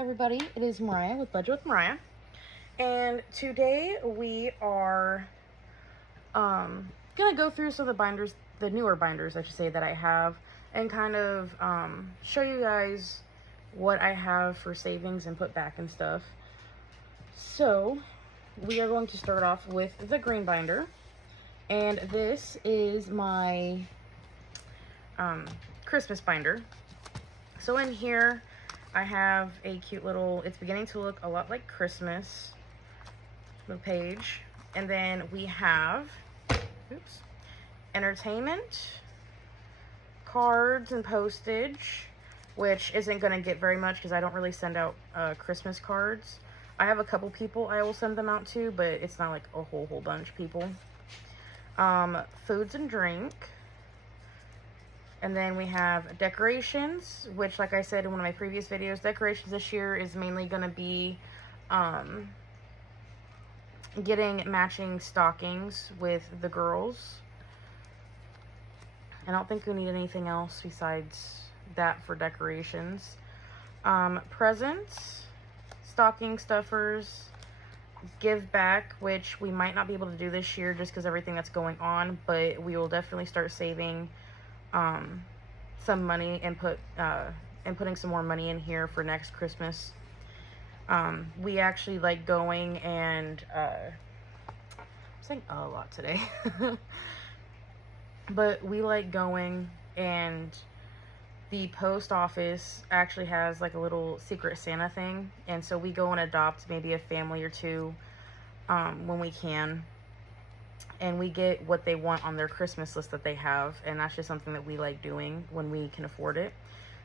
everybody, it is Mariah with Budget with Mariah, and today we are gonna go through some of the binders, the newer binders I should say, that I have, and kind of show you guys what I have for savings and put back and stuff. So we are going to start off with the green binder, and this is my Christmas binder. So in here I have a cute little, it's beginning to look a lot like Christmas, little page. And then we have, oops, entertainment, cards and postage, which isn't going to get very much because I don't really send out Christmas cards. I have a couple people I will send them out to, but it's not like a whole bunch of people. Foods and drink. And then we have decorations, which, like I said in one of my previous videos, decorations this year is mainly going to be getting matching stockings with the girls. I don't think we need anything else besides that for decorations. Presents, stocking stuffers, give back, which we might not be able to do this year just because everything that's going on, but we will definitely start saving some money and putting some more money in here for next Christmas. We actually like going and I'm saying a lot today but we like going, and the post office actually has like a little secret Santa thing, and so we go and adopt maybe a family or two when we can, and we get what they want on their Christmas list that they have, and that's just something that we like doing when we can afford it.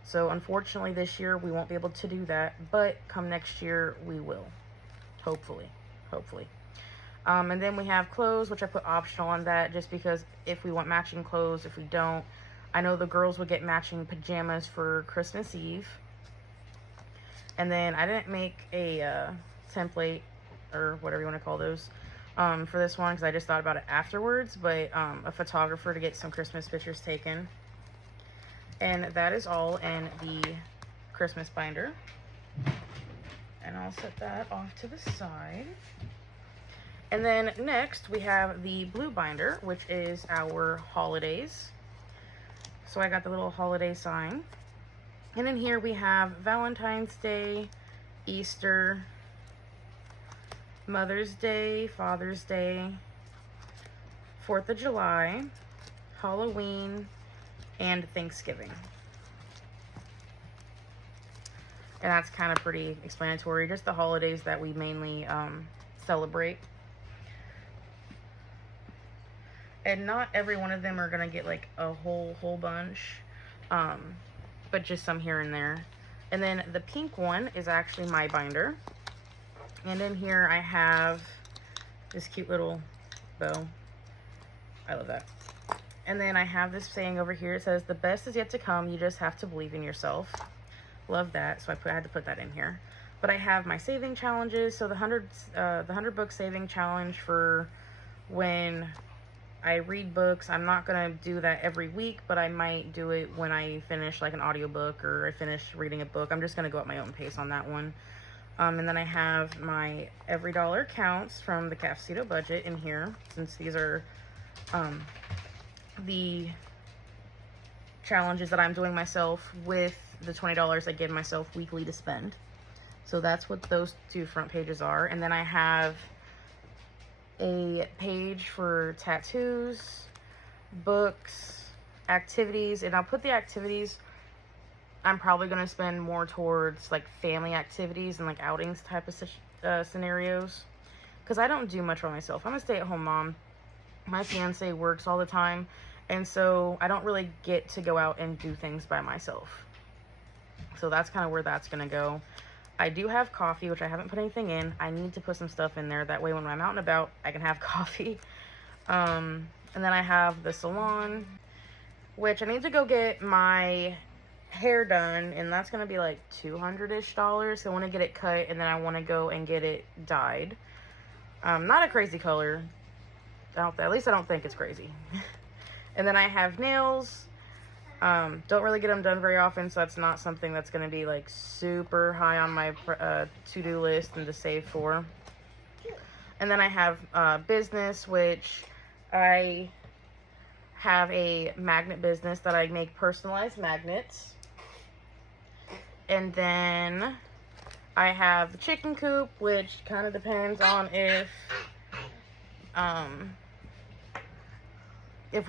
So unfortunately this year we won't be able to do that, but come next year we will, hopefully. And then we have clothes, which I put optional on that just because if we want matching clothes. If we don't, I know the girls will get matching pajamas for Christmas Eve. And then I didn't make a template or whatever you want to call those for this one because I just thought about it afterwards, but a photographer to get some Christmas pictures taken. And that is all in the Christmas binder. And I'll set that off to the side. And then next we have the blue binder, which is our holidays. So I got the little holiday sign. And in here we have Valentine's Day, Easter, Mother's Day, Father's Day, 4th of July, Halloween, and Thanksgiving. And that's kind of pretty explanatory, just the holidays that we mainly celebrate. And not every one of them are gonna get like a whole bunch, but just some here and there. And then the pink one is actually my binder. And in here I have this cute little bow. I love that. And then I have this saying over here. It says, "The best is yet to come. You just have to believe in yourself." Love that. So I had to put that in here. But I have my saving challenges. So the 100 book saving challenge for when I read books. I'm not going to do that every week, but I might do it when I finish like an audiobook or I finish reading a book. I'm just going to go at my own pace on that one. And then I have my Every Dollar Counts from the Cafecito budget in here, since these are the challenges that I'm doing myself with the $20 I give myself weekly to spend. So that's what those two front pages are. And then I have a page for tattoos, books, activities, and I'll put the activities, I'm probably going to spend more towards like family activities and like outings type of scenarios, because I don't do much for myself. I'm a stay-at-home mom. My fiance works all the time, and so I don't really get to go out and do things by myself. So that's kind of where that's going to go. I do have coffee, which I haven't put anything in. I need to put some stuff in there. That way when I'm out and about, I can have coffee. And then I have the salon, which I need to go get my hair done, and that's going to be like $200-ish. So I want to get it cut, and then I want to go and get it dyed. Not a crazy color. At least I don't think it's crazy. And then I have nails. Don't really get them done very often, so that's not something that's going to be like super high on my to-do list and to save for. And then I have business, which I have a magnet business that I make personalized magnets. And then I have the chicken coop, which kind of depends on if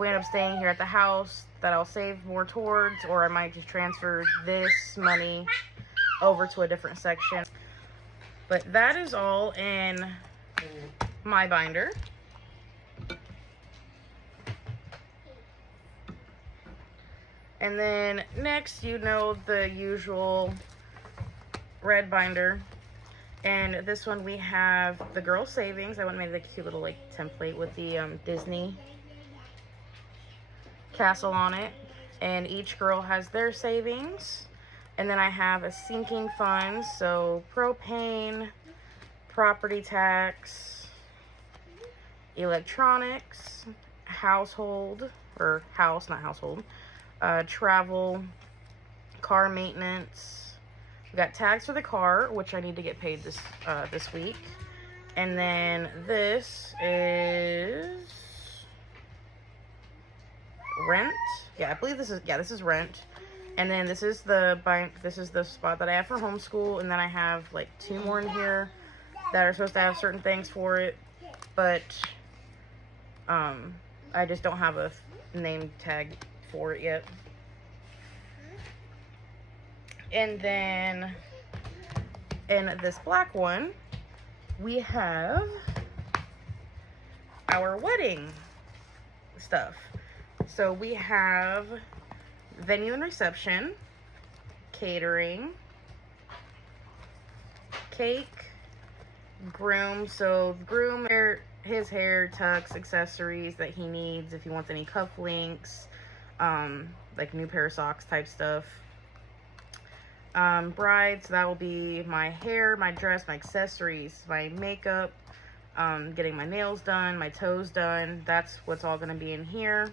we end up staying here at the house, that I'll save more towards, or I might just transfer this money over to a different section. But that is all in my binder. And then next, you know, the usual red binder. And this one we have the girl savings. I went and made like a cute little like template with the Disney castle on it, and each girl has their savings. And then I have a sinking fund, so propane, property tax, electronics, household, or house, not household, travel, car maintenance. We got tags for the car, which I need to get paid this week. And then this is rent. Yeah, I believe this is rent. And then this is the spot that I have for homeschool, and then I have like 2 more in here that are supposed to have certain things for it, but I just don't have a name tag for it yet. And then in this black one, we have our wedding stuff. So we have venue and reception, catering, cake, groom. So the groom, his hair, tux, accessories that he needs if he wants any cufflinks, like new pair of socks type stuff. Bride, so that will be my hair, my dress, my accessories, my makeup, getting my nails done, my toes done. That's what's all going to be in here.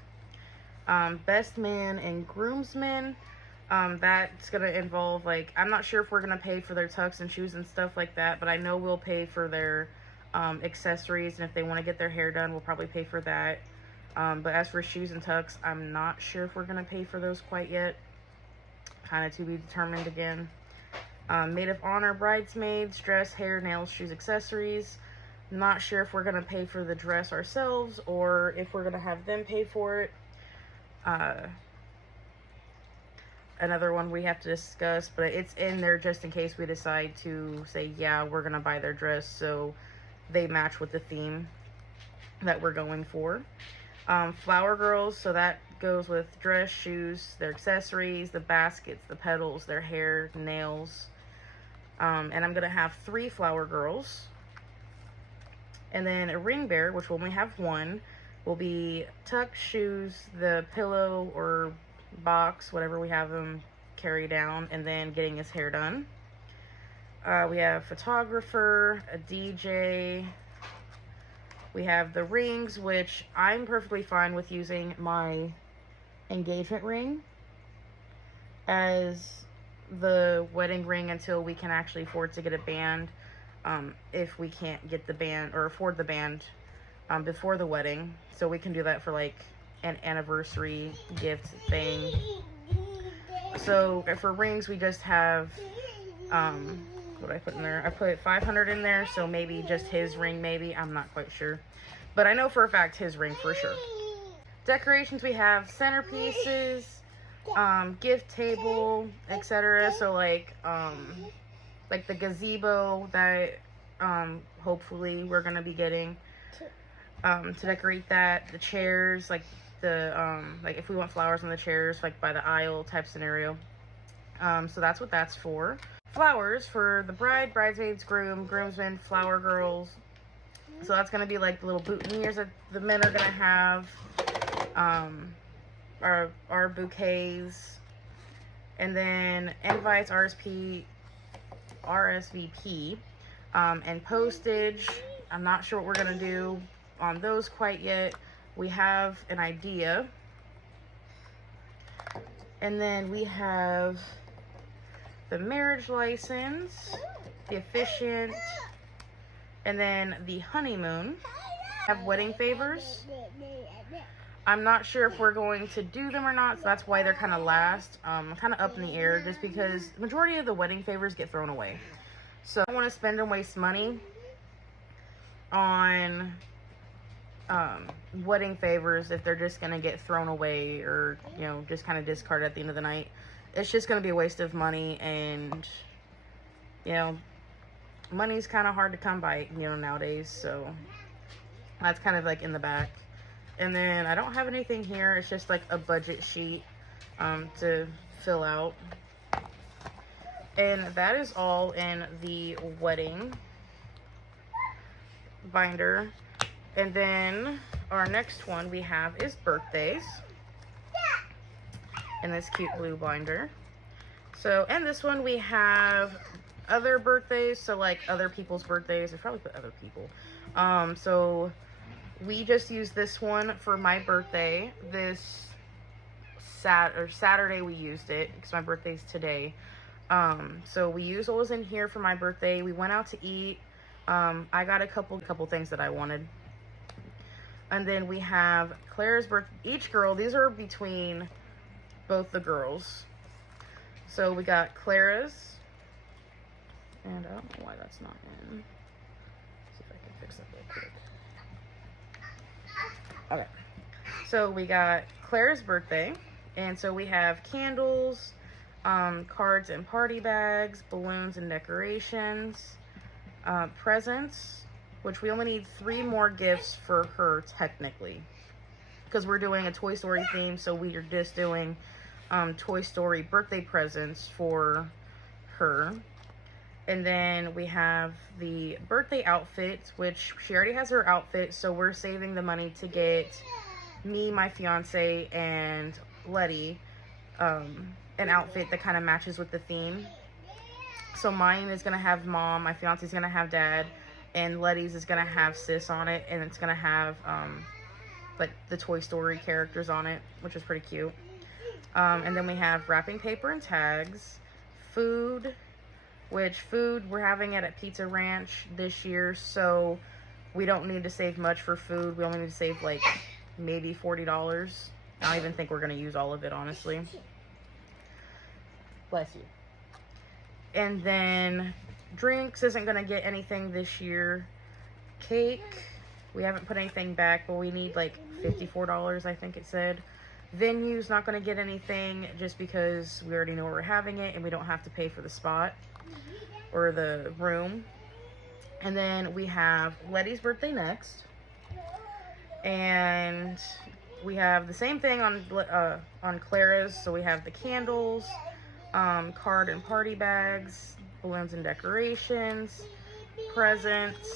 Best man and groomsmen, that's going to involve, like, I'm not sure if we're going to pay for their tux and shoes and stuff like that, but I know we'll pay for their accessories, and if they want to get their hair done, we'll probably pay for that. But as for shoes and tux, I'm not sure if we're going to pay for those quite yet. Kind of to be determined again. Maid of honor, bridesmaids, dress, hair, nails, shoes, accessories. Not sure if we're going to pay for the dress ourselves or if we're going to have them pay for it. Another one we have to discuss, but it's in there just in case we decide to say, yeah, we're going to buy their dress so they match with the theme that we're going for. Flower girls, so that goes with dress, shoes, their accessories, the baskets, the petals, their hair, nails. And I'm going to have 3 flower girls. And then a ring bearer, which will only have 1, will be tuck, shoes, the pillow or box, whatever we have him carry down, and then getting his hair done. We have photographer, a DJ. We have the rings, which I'm perfectly fine with using my engagement ring as the wedding ring until we can actually afford to get a band. If we can't get the band or afford the band before the wedding, so we can do that for like an anniversary gift thing. So for rings, we just have what did I put in there? I put 500 in there, so maybe just his ring, maybe. I'm not quite sure. But I know for a fact his ring for sure. Decorations, we have centerpieces, gift table, etc. So like the gazebo that hopefully we're going to be getting to decorate that. The chairs, like the like if we want flowers on the chairs, like by the aisle type scenario. So that's what that's for. Flowers for the bride, bridesmaids, groom, groomsmen, flower girls. So that's going to be like the little boutonnieres that the men are going to have. Our bouquets. And then invites, RSVP, and postage. I'm not sure what we're going to do on those quite yet. We have an idea. And then we have the marriage license, the officiant, and then the honeymoon. Have wedding favors. I'm not sure if we're going to do them or not, so that's why they're kind of last. Kind of up in the air, just because the majority of the wedding favors get thrown away. So I don't want to spend and waste money on wedding favors if they're just going to get thrown away or, you know, just kind of discarded at the end of the night. It's just going to be a waste of money, and, you know, money's kind of hard to come by, you know, nowadays. So that's kind of like in the back. And then I don't have anything here. It's just like a budget sheet to fill out. And that is all in the wedding binder. And then our next one we have is birthdays in this cute blue binder. So, and this one we have other birthdays, so like other people's birthdays. I probably put other people. So we just used this one for my birthday. This Saturday we used it because my birthday's today. So we used what was in here for my birthday. We went out to eat. I got a couple things that I wanted. And then we have Clara's birthday. Each girl, these are between both the girls. So we got Clara's. And I don't know why that's not in. Let's see if I can fix that real quick. Okay. So we got Clara's birthday. And so we have candles, cards and party bags, balloons and decorations, presents, which we only need 3 more gifts for her technically, because we're doing a Toy Story theme. So we are just doing Toy Story birthday presents for her. And then we have the birthday outfit, which she already has her outfit, so we're saving the money to get me, my fiance, and Letty an outfit that kind of matches with the theme. So mine is going to have mom, my fiance is going to have dad, and Letty's is going to have sis on it, and it's going to have like the Toy Story characters on it, which is pretty cute. And then we have wrapping paper and tags, food, which food we're having it at Pizza Ranch this year, so we don't need to save much for food. We only need to save like maybe $40. I don't even think we're going to use all of it, honestly. Bless you. And then drinks isn't going to get anything this year. Cake, we haven't put anything back, but we need like $54, I think it said. Venue's not going to get anything just because we already know where we're having it and we don't have to pay for the spot or the room. And then we have Letty's birthday next. And we have the same thing on Clara's. So we have the candles, card and party bags, balloons and decorations, presents,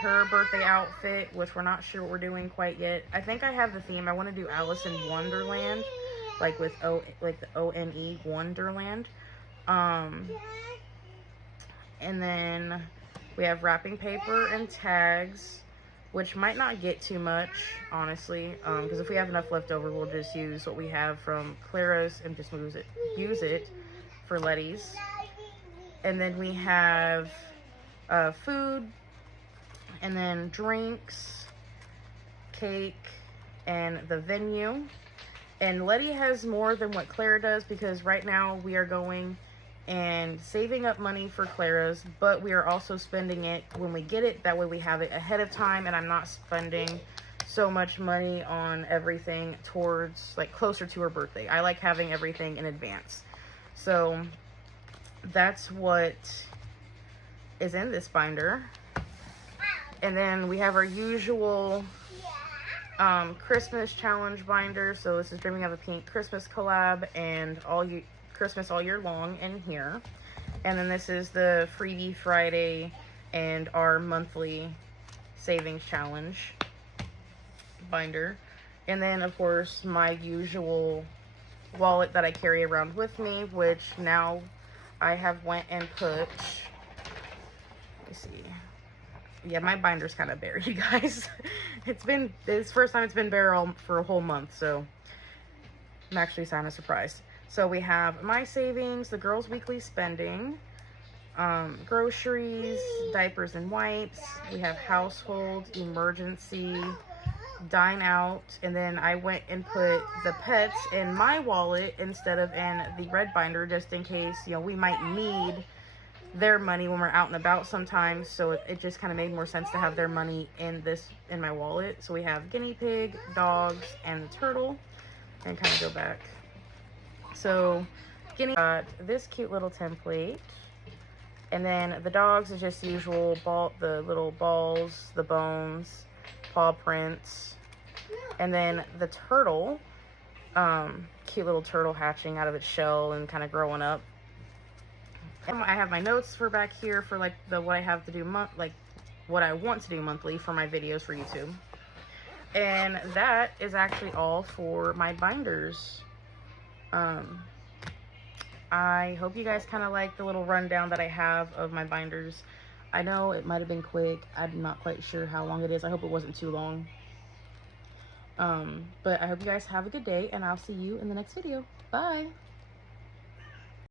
her birthday outfit, which we're not sure what we're doing quite yet. I think I have the theme. I want to do Alice in Wonderland, like with the O-N-E, Wonderland. And then we have wrapping paper and tags, which might not get too much, honestly, because if we have enough left over, we'll just use what we have from Clara's and just use it for Letty's. And then we have food, and then drinks, cake, and the venue. And Letty has more than what Clara does, because right now we are going and saving up money for Clara's, but we are also spending it when we get it. That way we have it ahead of time, and I'm not spending so much money on everything towards like closer to her birthday. I like having everything in advance. So that's what is in this binder. And then we have our usual Christmas challenge binder. So this is Dreaming of a Pink Christmas collab and Christmas all year long in here. And then this is the Freebie Friday and our monthly savings challenge binder. And then of course my usual wallet that I carry around with me, which now I have went and put, let me see. Yeah, my binder's kind of bare, you guys. It's the first time it's been bare for a whole month, so I'm actually kind of surprised. So we have my savings, the girls' weekly spending, groceries, diapers and wipes. We have household, emergency, dine out, and then I went and put the pets in my wallet instead of in the red binder, just in case, you know, we might need their money when we're out and about sometimes. So it just kind of made more sense to have their money in my wallet. So we have guinea pig, dogs, and the turtle. And kind of go back. So guinea got this cute little template. And then the dogs is just usual, the little balls, the bones, paw prints. And then the turtle, cute little turtle hatching out of its shell and kind of growing up. And I have my notes for back here for like what I have to do what I want to do monthly for my videos for YouTube. And that is actually all for my binders. I hope you guys kind of like the little rundown that I have of my binders. I know it might have been quick. I'm not quite sure how long it is. I hope it wasn't too long. But I hope you guys have a good day, and I'll see you in the next video. Bye.